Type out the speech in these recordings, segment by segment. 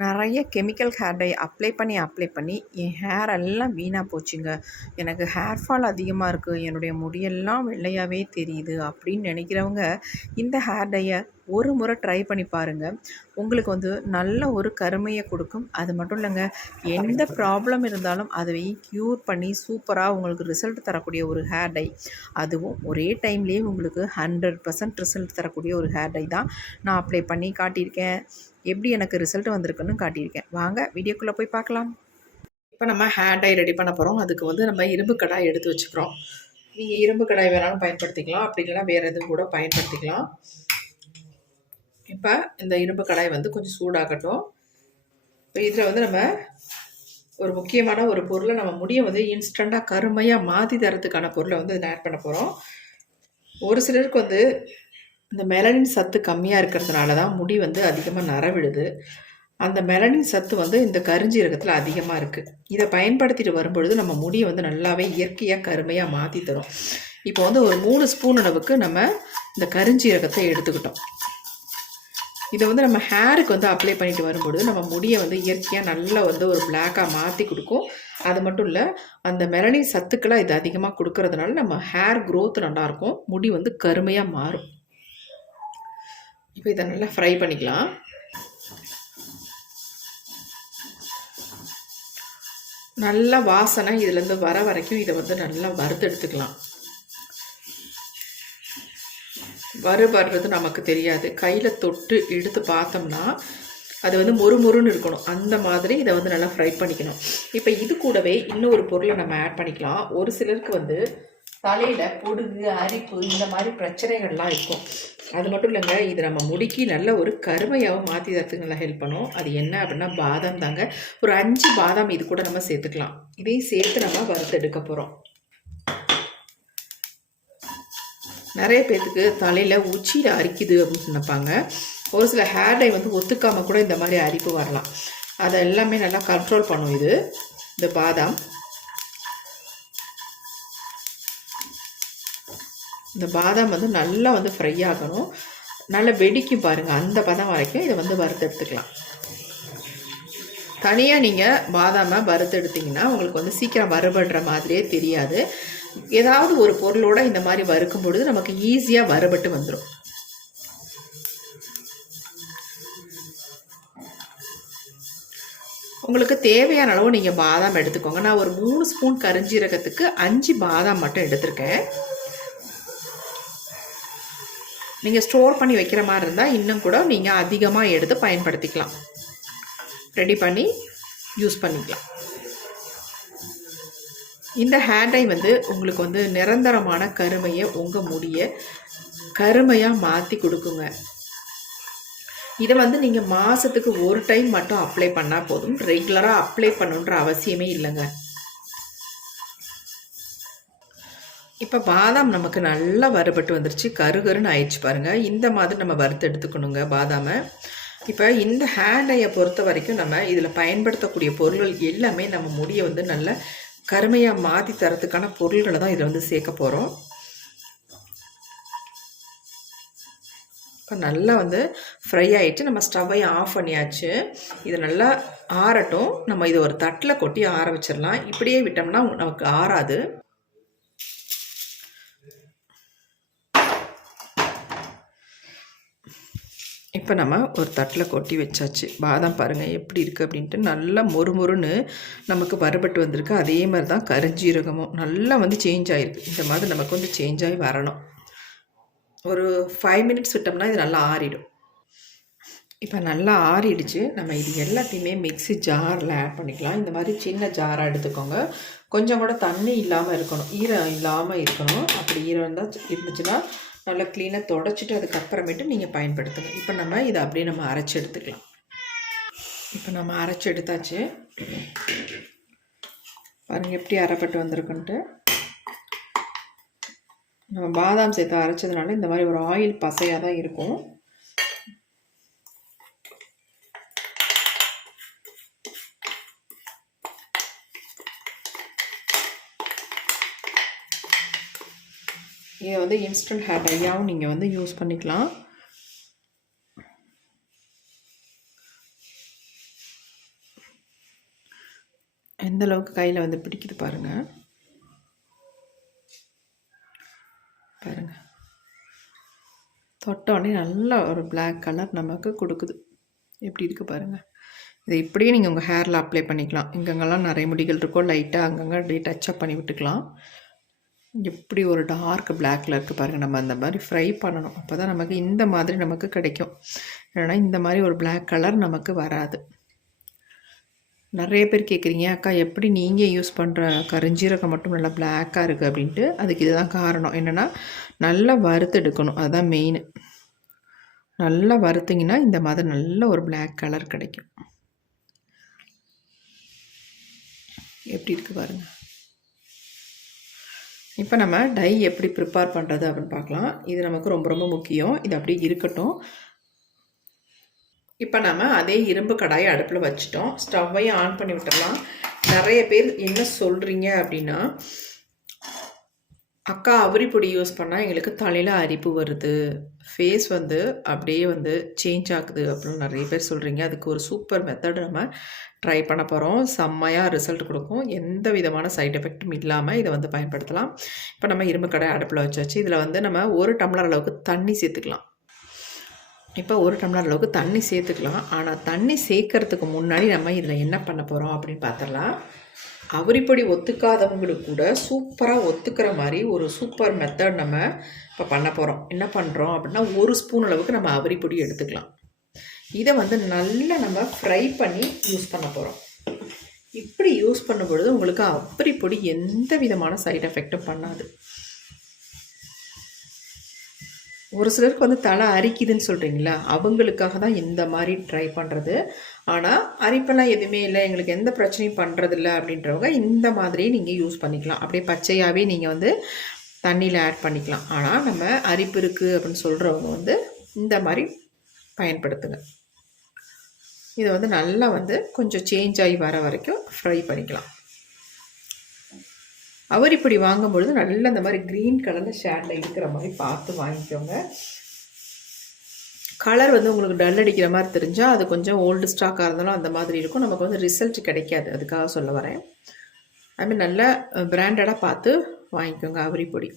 நிறைய chemical hair dye apply பண்ணி apply பண்ணி என் ஹேர் எல்லாம் வீணாக போச்சுங்க. எனக்கு ஹேர் ஃபால் அதிகமாக இருக்குது என்னுடைய முடியெல்லாம் வெள்ளையாகவே தெரியுது அப்படின்னு நினைக்கிறவங்க இந்த ஹேர் டையை ஒரு முறை ட்ரை பண்ணி பாருங்கள் உங்களுக்கு வந்து நல்ல ஒரு கருமையை கொடுக்கும். அது மட்டும் இல்லைங்க எந்த ப்ராப்ளம் இருந்தாலும் அதை க்யூர் பண்ணி சூப்பராக உங்களுக்கு ரிசல்ட் தரக்கூடிய ஒரு ஹேர் டை அதுவும் ஒரே டைம்லேயே உங்களுக்கு ஹண்ட்ரட் பர்சன்ட் ரிசல்ட் தரக்கூடிய ஒரு ஹேர் டை தான் நான் அப்ளை பண்ணி காட்டியிருக்கேன். எப்படி எனக்கு ரிசல்ட் வந்திருக்குன்னு காட்டியிருக்கேன். வாங்க வீடியோக்குள்ளே போய் பார்க்கலாம். இப்போ நம்ம ஹேர் டை ரெடி பண்ண போகிறோம் அதுக்கு வந்து நம்ம இரும்பு கடாய் எடுத்து வச்சுக்கிறோம். நீங்கள் இரும்பு கடாய் வேணாலும் பயன்படுத்திக்கலாம். அப்படி இல்லைனா வேறு எதுவும் கூட பயன்படுத்திக்கலாம். இப்போ இந்த இரும்பு கடாய் வந்து கொஞ்சம் சூடாகட்டும். இப்போ இதில் வந்து நம்ம ஒரு முக்கியமான ஒரு பொருளை நம்ம முடியை வந்து இன்ஸ்டண்ட்டாக கருமையாக மாற்றி தரத்துக்கான பொருளை வந்து இதில் ஆட் பண்ண போகிறோம் ஒரு சிலருக்கு வந்து இந்த மெலனின் சத்து கம்மியாக இருக்கிறதுனால தான் முடி வந்து அதிகமாக நரவிடுது. அந்த மெலனின் சத்து வந்து இந்த கருஞ்சீரகத்தில் அதிகமாக இருக்குது இதை பயன்படுத்திட்டு வரும்பொழுது நம்ம முடியை வந்து நல்லாவே இயற்கையாக கருமையாக மாற்றி தரும். இப்போ வந்து ஒரு மூணு ஸ்பூன் அளவுக்கு நம்ம இந்த கருஞ்சீரகத்தை எடுத்துக்கிட்டோம். இதை வந்து நம்ம ஹேருக்கு வந்து அப்ளை பண்ணிட்டு வரும்பொழுது நம்ம முடியை வந்து இயற்கையாக நல்லா வந்து ஒரு பிளாக்காக மாற்றி கொடுக்கும். அது மட்டும் இல்லை அந்த மெலனின் சத்துக்களாக இது அதிகமாக கொடுக்கறதுனால நம்ம ஹேர் க்ரோத் நல்லாயிருக்கும் முடி வந்து கருமையாக மாறும். இப்போ இதை நல்லா ஃப்ரை பண்ணிக்கலாம். நல்லா வாசனை இதுலேருந்து வர வரைக்கும் இதை வந்து நல்லா வறுத்து எடுத்துக்கலாம். வறுபடுறது நமக்கு தெரியாது. கையில் தொட்டு எடுத்து பார்த்தோம்னா அது வந்து மொறு மொறுன்னு இருக்கணும். அந்த மாதிரி இதை வந்து நல்லா ஃப்ரை பண்ணிக்கணும். இப்போ இது கூடவே இன்னொரு பொருளை நம்ம ஆட் பண்ணிக்கலாம். ஒரு சிலருக்கு வந்து தலையில் பொடுகு அரிப்பு இந்த மாதிரி பிரச்சனைகள்லாம் இருக்கும். அது மட்டும் இல்லைங்க இது நம்ம முடிக்கி நல்ல ஒரு கருமையாக மாற்றி தரத்துக்கு நல்லா ஹெல்ப் பண்ணும். அது என்ன அப்படின்னா பாதாம் தாங்க. ஒரு அஞ்சு பாதாம் இது கூட நம்ம சேர்த்துக்கலாம். இதையும் சேர்த்து நம்ம வறுத்து எடுக்க போகிறோம் நிறைய பேர்த்துக்கு தலையில் உச்சியில் அரிக்குது அப்படின்னு நினைப்பாங்க ஒரு சில ஹேர் டை வந்து ஒத்துக்காமல் கூட இந்த மாதிரி அரிப்பு வரலாம். அதை எல்லாமே நல்லா கண்ட்ரோல் பண்ணும் இது. இந்த பாதாம். இந்த பாதாம் வந்து நல்லா வந்து ஃப்ரை ஆகணும். நல்லா வெடிக்கும் பாருங்கள் அந்த பதம் வரைக்கும் இதை வந்து வறுத்து எடுத்துக்கலாம். தனியாக நீங்கள் பாதாமை வறுத்து எடுத்திங்கன்னா உங்களுக்கு வந்து சீக்கிரம் வறுபடுற மாதிரியே தெரியாது. ஏதாவது ஒரு பொருளோட இந்த மாதிரி வறுக்கும் பொழுது நமக்கு ஈஸியாக வறுபட்டு வந்துடும் உங்களுக்கு தேவையான அளவு நீங்கள் பாதாம் எடுத்துக்கோங்க. நான் ஒரு மூணு ஸ்பூன் கரிஞ்சீரகத்துக்கு அஞ்சு பாதாம் மட்டும் எடுத்திருக்கேன். நீங்கள் ஸ்டோர் பண்ணி வைக்கிற மாதிரி இருந்தால் இன்னும் கூட நீங்கள் அதிகமாக எடுத்து பயன்படுத்திக்கலாம். ரெடி பண்ணி யூஸ் பண்ணிக்கலாம். இந்த ஹேர் டை வந்து உங்களுக்கு வந்து நிரந்தரமான கருமையை உங்கள் முடிய கருமையாக மாற்றி கொடுக்குங்க. இதை வந்து நீங்கள் மாதத்துக்கு ஒரு டைம் மட்டும் அப்ளை பண்ணால் போதும். ரெகுலராக அப்ளை பண்ணுன்ற அவசியமே இல்லைங்க. இப்போ பாதாம் நமக்கு நல்லா வறுபட்டு வந்துருச்சு. கருகருன்னு ஆயிடுச்சு பாருங்கள் இந்த மாதிரி நம்ம வறுத்து எடுத்துக்கணுங்க பாதாமை. இப்போ இந்த ஹேண்டையை பொறுத்த வரைக்கும் நம்ம இதில் பயன்படுத்தக்கூடிய பொருள்கள் எல்லாமே நம்ம முடியை வந்து நல்ல கருமையாக மாற்றி தரத்துக்கான பொருள்களை தான் இதில் வந்து சேர்க்க போகிறோம் இப்போ நல்லா வந்து ஃப்ரை ஆகிட்டு நம்ம ஸ்டவ்வை ஆஃப் பண்ணியாச்சு. இது நல்லா ஆறட்டும். நம்ம இதை ஒரு தட்டில் கொட்டி ஆற வச்சிடலாம் இப்படியே விட்டோம்னா நமக்கு ஆறாது. இப்போ நம்ம ஒரு தட்டில் கொட்டி வச்சாச்சு. பாதாம் பாருங்கள் எப்படி இருக்குது அப்படின்ட்டு நல்லா மொறுமொறுன்னு நமக்கு வறுபட்டு வந்திருக்கு. அதே மாதிரி தான் கருஞ்சீரகமும் நல்லா வந்து சேஞ்ச் ஆகிருக்கு இந்த மாதிரி நமக்கு வந்து சேஞ்ச் ஆகி வரணும். ஒரு ஃபைவ் மினிட்ஸ் விட்டோம்னா இது நல்லா ஆறிடும். இப்போ நல்லா ஆறிடுச்சு. நம்ம இது எல்லாத்தையுமே மிக்சி ஜாரில் ஆட் பண்ணிக்கலாம். இந்த மாதிரி சின்ன ஜாராக எடுத்துக்கோங்க. கொஞ்சம் கூட தண்ணி இல்லாமல் இருக்கணும். ஈரம் இல்லாமல் இருக்கணும். அப்படி ஈரம் இருந்தால் இருந்துச்சுன்னா நல்லா க்ளீனாக தொடச்சிட்டு அதுக்கப்புறமேட்டு நீங்கள் பயன்படுத்தணும். இப்போ நம்ம இதை அப்படியே நம்ம அரைச்சி எடுத்துக்கலாம். இப்போ நம்ம அரைச்சி எடுத்தாச்சு. பாருங்கள் எப்படி அரைப்பட்டு வந்திருக்குன்ட்டு. நம்ம பாதாம் சேர்த்து அரைச்சதுனால இந்த மாதிரி ஒரு ஆயில் பசையாக தான் இருக்கும். வந்து இன்ஸ்டன்ட் ஹேர் டையாகவும் நீங்கள் வந்து யூஸ் பண்ணிக்கலாம். எந்த அளவுக்கு கையில் வந்து பிடிக்குது பாருங்கள் பாருங்கள் தொட்டோடனே நல்ல ஒரு பிளாக் கலர் நமக்கு கொடுக்குது. எப்படி இருக்குது பாருங்கள் இதை இப்படியே நீங்கள் உங்கள் ஹேரில் அப்ளை பண்ணிக்கலாம். இங்கங்கெல்லாம் நிறைய முடிகள் இருக்கோ லைட்டாக அங்கங்கே அப்படியே டச்சப் பண்ணி விட்டுக்கலாம். எப்படி ஒரு டார்க் பிளாக்ல இருக்குது பாருங்கள் நம்ம அந்த மாதிரி ஃப்ரை பண்ணணும். அப்போ தான் நமக்கு இந்த மாதிரி நமக்கு கிடைக்கும். ஏன்னா இந்த மாதிரி ஒரு பிளாக் கலர் நமக்கு வராது. நிறைய பேர் கேட்குறீங்க அக்கா எப்படி நீங்கள் யூஸ் பண்ணுற கருஞ்சீரகம் மட்டும் நல்லா பிளாக்காக இருக்குது அப்படின்ட்டு அதுக்கு இதுதான் காரணம். என்னென்னா நல்லா வறுத்து எடுக்கணும். அதுதான் மெயின் நல்லா வறுத்திங்கன்னா இந்த மாதிரி நல்ல ஒரு பிளாக் கலர் கிடைக்கும். எப்படி இருக்குது பாருங்கள் இப்போ நம்ம டை எப்படி ப்ரிப்பேர் பண்ணுறது அப்படின்னு பார்க்கலாம். இது நமக்கு ரொம்ப ரொம்ப முக்கியம். இது அப்படியே இருக்கட்டும். இப்போ நம்ம அதே இரும்பு கடாயை அடுப்பில் வச்சுட்டோம். ஸ்டவ்வையும் ஆன் பண்ணி விட்டுடலாம் நிறைய பேர் என்ன சொல்கிறீங்க அப்படின்னா அக்கா அவரி பொடி யூஸ் பண்ணால் எங்களுக்கு தலையில் அரிப்பு வருது. ஃபேஸ் வந்து அப்படியே வந்து சேஞ்ச் ஆகுது அப்படின்னு நிறைய பேர் சொல்கிறீங்க அதுக்கு ஒரு சூப்பர் மெத்தட் நம்ம ட்ரை பண்ண போகிறோம் செம்மையாக ரிசல்ட் கொடுக்கும். எந்த விதமான சைட் எஃபெக்ட்டும் இல்லாமல் இதை வந்து பயன்படுத்தலாம். இப்போ நம்ம இரும்பு கடை அடுப்பில் வச்சாச்சு. இதில் வந்து நம்ம ஒரு டம்ளர் அளவுக்கு தண்ணி சேர்த்துக்கலாம். இப்போ ஒரு டம்ளர் அளவுக்கு தண்ணி சேர்த்துக்கலாம். ஆனால் தண்ணி சேர்க்கறதுக்கு முன்னாடி நம்ம இதில் என்ன பண்ண போகிறோம் அப்படின்னு பார்த்துடலாம் அவரிப்பொடி ஒத்துக்காதவங்களுக்கு கூட சூப்பராக ஒத்துக்கிற மாதிரி ஒரு சூப்பர் மெத்தட் நம்ம இப்போ பண்ண போகிறோம் என்ன பண்ணுறோம் அப்படின்னா ஒரு ஸ்பூன் அளவுக்கு நம்ம அவரிப்பொடி எடுத்துக்கலாம். இதை வந்து நல்லா நம்ம ஃப்ரை பண்ணி யூஸ் பண்ண போகிறோம் இப்படி யூஸ் பண்ணும் பொழுது உங்களுக்கு பொடி எந்த விதமான சைடு எஃபெக்டும் பண்ணாது. ஒரு சிலருக்கு வந்து தலை அரிக்குதுன்னு சொல்கிறீங்களா அவங்களுக்காக தான் இந்த மாதிரி ட்ரை பண்ணுறது ஆனால் அரிப்பெல்லாம் எதுவுமே இல்லை. எங்களுக்கு எந்த பிரச்சனையும் பண்ணுறதில்ல அப்படின்றவங்க இந்த மாதிரி நீங்கள் யூஸ் பண்ணிக்கலாம். அப்படியே பச்சையாகவே நீங்கள் வந்து தண்ணியில் ஆட் பண்ணிக்கலாம். ஆனால் நம்ம அரிப்பு இருக்குது அப்படின்னு சொல்கிறவங்க வந்து இந்த மாதிரி பயன்படுத்துங்க. இதை வந்து நல்லா வந்து கொஞ்சம் சேஞ்ச் ஆகி வர வரைக்கும் ஃப்ரை பண்ணிக்கலாம். அவர் இப்படி வாங்கும்பொழுது நல்ல இந்த மாதிரி க்ரீன் கலரில் ஷேடில் இருக்கிற மாதிரி பார்த்து வாங்கிக்கோங்க. கலர் வந்து உங்களுக்கு டல் அடிக்கிற மாதிரி தெரிஞ்சால் அது கொஞ்சம் ஓல்டு ஸ்டாக்காக இருந்தாலும் அந்த மாதிரி இருக்கும். நமக்கு வந்து ரிசல்ட் கிடைக்காது. அதுக்காக சொல்ல வரேன். அதுமாதிரி நல்ல பிராண்டடாக பார்த்து வாங்கிக்கோங்க அவரி பொடி.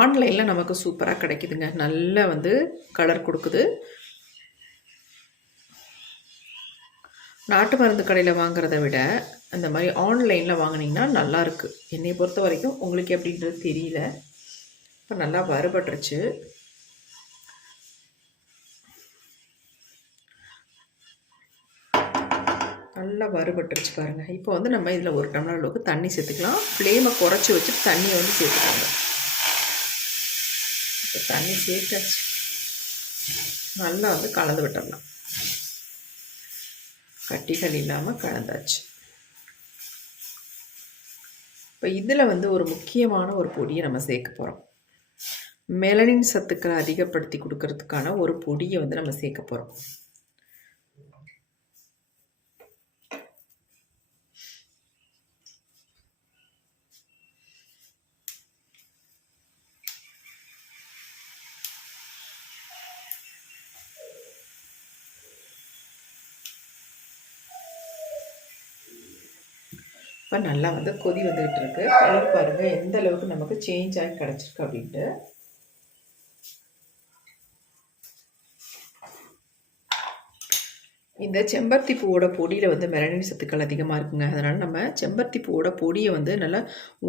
ஆன்லைனில் நமக்கு சூப்பராக கிடைக்குதுங்க. நல்ல வந்து கலர் கொடுக்குது. நாட்டு மருந்து கடையில் வாங்குறத விட அந்த மாதிரி ஆன்லைனில் வாங்கினீங்கன்னா நல்லாயிருக்கு என்னை பொறுத்த வரைக்கும் உங்களுக்கு எப்படின்றது தெரியல. இப்போ நல்லா வறுபட்டுருச்சு. நல்லா வறுபட்டுருச்சு பாருங்கள் இப்போ வந்து நம்ம இதில் ஒரு டம்ளர் அளவுக்கு தண்ணி சேர்த்துக்கலாம். ஃப்ளேமை குறைச்சி வச்சுட்டு தண்ணியை வந்து சேர்த்துக்கோங்க. இப்போ தண்ணி சேர்த்தாச்சு. நல்லா வந்து கலந்து விட்டுடலாம் கட்டிகள் இல்லாமல் கலந்தாச்சு. இப்போ இதில் வந்து ஒரு முக்கியமான ஒரு பொடியை நம்ம சேர்க்க போகிறோம் மெலனின் சத்துக்களை அதிகப்படுத்தி கொடுக்கறதுக்கான ஒரு பொடியை வந்து நம்ம சேர்க்க போகிறோம் இப்போ நல்லா வந்து கொதி வந்துக்கிட்டு இருக்கு கலர் பாருங்கள் எந்த அளவுக்கு நமக்கு சேஞ்ச் ஆகி கிடச்சிருக்கு அப்படின்ட்டு. இந்த செம்பருத்தி பூவோட பொடியில் வந்து மெலனின் சத்துக்கள் அதிகமாக இருக்குங்க. அதனால் நம்ம செம்பருத்தி பூவோட பொடியை வந்து நல்லா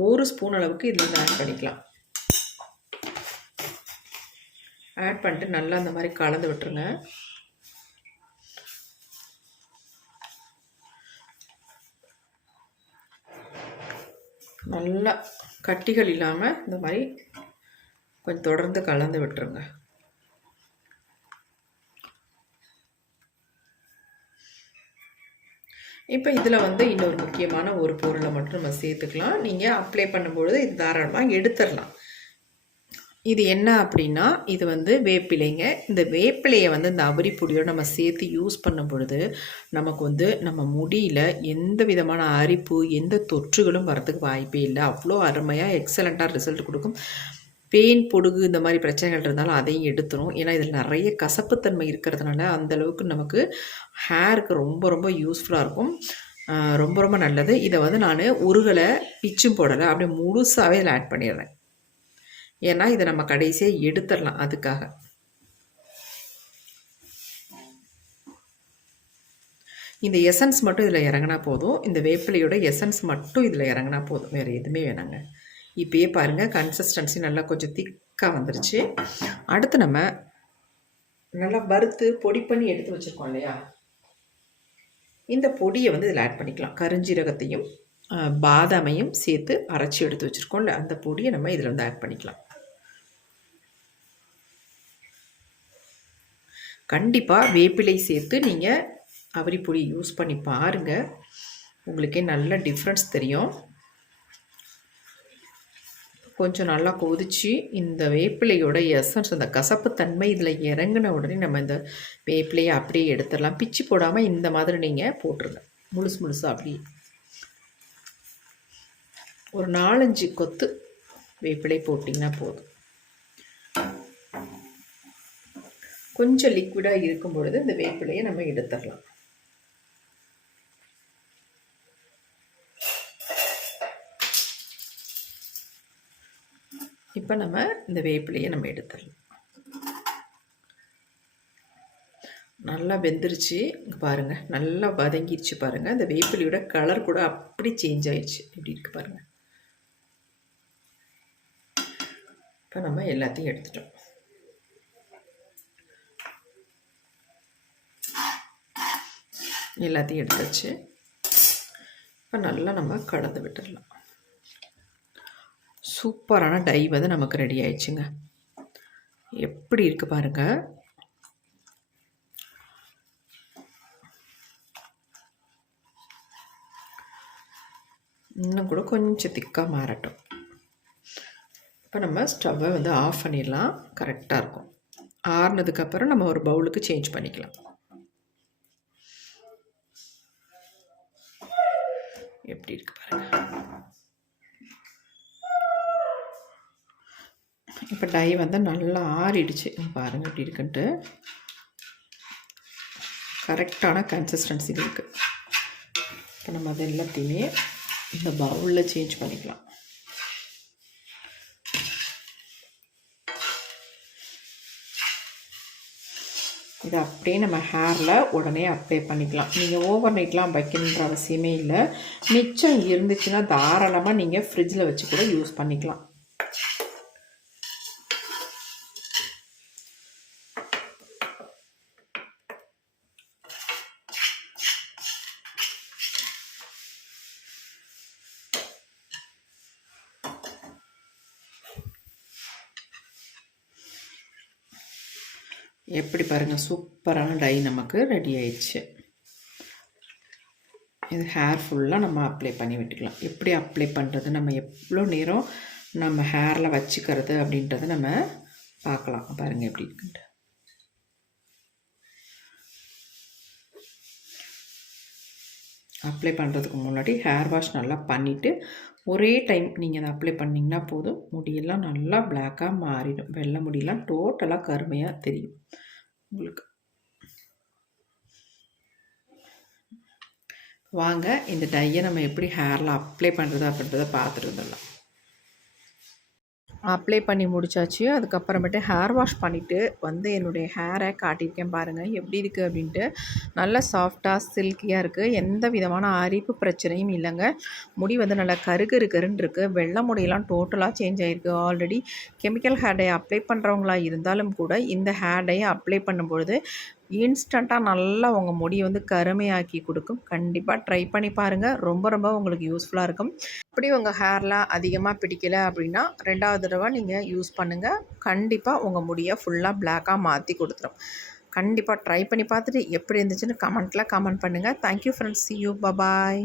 ஒரு ஸ்பூன் அளவுக்கு இதில் வந்து ஆட் பண்ணிக்கலாம். ஆட் பண்ணிட்டு நல்லா அந்த மாதிரி கலந்து விட்டுருங்க. நல்லா கட்டிகள் இல்லாமல் இந்த மாதிரி கொஞ்சம் தொடர்ந்து கலந்து விட்டுருங்க. இப்போ இதில் வந்து இன்னொரு முக்கியமான ஒரு பொருளை மட்டும் நம்ம சேர்த்துக்கலாம். நீங்கள் அப்ளை பண்ணும்பொழுது இது தாராளமாக எடுத்துடலாம். இது என்ன அப்படின்னா இது வந்து வேப்பிலைங்க. இந்த வேப்பிலையை வந்து இந்த அபரி பொடியோடு நம்ம சேர்த்து யூஸ் பண்ணும் பொழுது நமக்கு வந்து நம்ம முடியில் எந்த விதமான அரிப்பு எந்த தொற்றுகளும் வரதுக்கு வாய்ப்பே இல்லை. அவ்வளோ அருமையாக எக்ஸலண்ட்டாக ரிசல்ட் கொடுக்கும். பெயின் பொடுகு இந்த மாதிரி பிரச்சனைகள் இருந்தாலும் அதையும் எடுத்துரும். ஏன்னா இதில் நிறைய கசப்புத்தன்மை இருக்கிறதுனால அந்தளவுக்கு நமக்கு ஹேருக்கு ரொம்ப ரொம்ப யூஸ்ஃபுல்லாக இருக்கும். ரொம்ப ரொம்ப நல்லது. இதை வந்து நான் உருகலை பிச்சும் போடலை. அப்படியே முழுசாகவே இதில் ஆட் பண்ணிடுறேன். ஏன்னா இதை நம்ம கடைசியாக எடுத்துடலாம் அதுக்காக. இந்த எசன்ஸ் மட்டும் இதில் இறங்கினா போதும். இந்த வேப்பிலையோட எசன்ஸ் மட்டும் இதில் இறங்கினா போதும். வேறு எதுவுமே வேணாங்க. இப்போயே பாருங்கள் கன்சிஸ்டன்சி நல்லா கொஞ்சம் திக்காக வந்துருச்சு. அடுத்து நம்ம நல்லா வறுத்து பொடி பண்ணி எடுத்து வச்சுருக்கோம் இல்லையா? இந்த பொடியை வந்து இதில் ஆட் பண்ணிக்கலாம். கருஞ்சீரகத்தையும் பாதாமையும் சேர்த்து அரைச்சி எடுத்து வச்சுருக்கோம்ல அந்த பொடியை நம்ம இதில் வந்து ஆட் பண்ணிக்கலாம். கண்டிப்பாக வேப்பிலை சேர்த்து நீங்கள் அவரி பொடி யூஸ் பண்ணி பாருங்கள் உங்களுக்கே நல்ல டிஃப்ரென்ஸ் தெரியும். கொஞ்சம் நல்லா கொதித்து இந்த வேப்பிலையோட எசன்ஸ் அந்த கசப்பு தன்மை இதில் இறங்கின உடனே நம்ம இந்த வேப்பிலையை அப்படியே எடுத்துடலாம். பிச்சு போடாமல் இந்த மாதிரி நீங்கள் போட்டுருங்க. முழுசு முழுசாக அப்படியே ஒரு நாலஞ்சு கொத்து வேப்பிலை போட்டிங்கன்னா போதும். கொஞ்சம் லிக்விடாக இருக்கும் பொழுது இந்த வேப்பிலையை நம்ம எடுத்துடலாம். இப்போ நம்ம இந்த வேப்பிலையை நம்ம எடுத்துடலாம். நல்லா வெந்துருச்சு. பாருங்கள் நல்லா வதங்கிருச்சு பாருங்கள் இந்த வேப்பிலையோட கலர் கூட அப்படி சேஞ்ச் ஆயிடுச்சு எப்படி இருக்குது பாருங்கள் இப்போ நம்ம எல்லாத்தையும் எடுத்துட்டோம். எல்லாத்தையும் எடுத்தாச்சு இப்போ நல்லா நம்ம கலந்து விட்டுடலாம். சூப்பரான டை வந்து நமக்கு ரெடி ஆயிடுச்சுங்க. எப்படி இருக்குது பாருங்கள் இன்னும் கூட கொஞ்சம் திக்காக மாறட்டும். இப்போ நம்ம ஸ்டவ்வை வந்து ஆஃப் பண்ணிடலாம். கரெக்டாக இருக்கும். ஆறுனதுக்கப்புறம் நம்ம ஒரு பவுலுக்கு சேஞ்ச் பண்ணிக்கலாம். எப்படி இருக்கு பாருங்கள் இப்போ டை வந்து நல்லா ஆறிடுச்சு. பாருங்கள் எப்படி இருக்குன்ட்டு. கரெக்டான கன்சிஸ்டன்சி இருக்குது இப்போ நம்ம அது எல்லாத்தையுமே இந்த பவுலில் சேஞ்ச் பண்ணிக்கலாம். இதை அப்படியே நம்ம ஹேரில் உடனே அப்ளை பண்ணிக்கலாம். நீங்கள் ஓவர் நைட்லாம் வைக்கணுன்ற அவசியமே இல்லை. மிச்சம் இருந்துச்சுன்னா தாராளமாக நீங்கள் ஃப்ரிட்ஜில் வச்சு கூட யூஸ் பண்ணிக்கலாம். எப்படி பாருங்கள் சூப்பரான டை நமக்கு ரெடி ஆயிடுச்சு. இது ஹேர் ஃபுல்லாக நம்ம அப்ளை பண்ணி விட்டுக்கலாம். எப்படி அப்ளை பண்ணுறது நம்ம எவ்வளோ நேரம் நம்ம ஹேரில் வச்சுக்கிறது அப்படின்றத நம்ம பார்க்கலாம். பாருங்கள் எப்படி இருக்குன்ட்டு. அப்ளை பண்ணுறதுக்கு முன்னாடி ஹேர் வாஷ் நல்லா பண்ணிவிட்டு ஒரே டைம் நீங்கள் அதை அப்ளை பண்ணிங்கன்னா போதும். முடியெல்லாம் நல்லா பிளாக்காக மாறிடும். வெள்ளை முடியெல்லாம் டோட்டலாக கருமையாக தெரியும். உங்களுக்கு. வாங்க இந்த டையை நம்ம எப்படி ஹேரில் அப்ளை பண்ணுறது அப்படின்றத பார்த்துட்டு வந்துடலாம். அப்ளை பண்ணி முடிச்சாச்சு. அதுக்கப்புறமேட்டு ஹேர் வாஷ் பண்ணிவிட்டு வந்து என்னுடைய ஹேரை காட்டியிருக்கேன் பாருங்கள் எப்படி இருக்குது அப்படின்ட்டு. நல்லா சாஃப்டாக சில்கியாக இருக்குது எந்த விதமான அரிப்பு பிரச்சனையும் இல்லைங்க. முடி வந்து நல்லா கரு கருன்னு இருக்குது வெள்ளை முடியெல்லாம் டோட்டலாக சேஞ்ச் ஆகிருக்கு already chemical hair dye apply பண்ணுறவங்களா இருந்தாலும் கூட இந்த ஹேர் டையை அப்ளை பண்ணும்பொழுது இன்ஸ்டண்ட்டாக நல்லா உங்கள் முடியை வந்து கருமையாக்கி கொடுக்கும். கண்டிப்பாக ட்ரை பண்ணி பாருங்கள் ரொம்ப ரொம்ப உங்களுக்கு யூஸ்ஃபுல்லாக இருக்கும். அப்படி உங்கள் ஹேர்லாம் அதிகமாக பிடிக்கல அப்படின்னா ரெண்டாவது தடவை நீங்கள் யூஸ் பண்ணுங்கள் கண்டிப்பாக உங்கள் முடியை ஃபுல்லாக பிளாக்காக மாற்றி கொடுத்துரும். கண்டிப்பாக ட்ரை பண்ணி பார்த்துட்டு எப்படி இருந்துச்சுன்னு கமெண்ட்டில் கமெண்ட் பண்ணுங்கள் தேங்க்யூ ஃப்ரெண்ட்ஸ் யூ பபாய்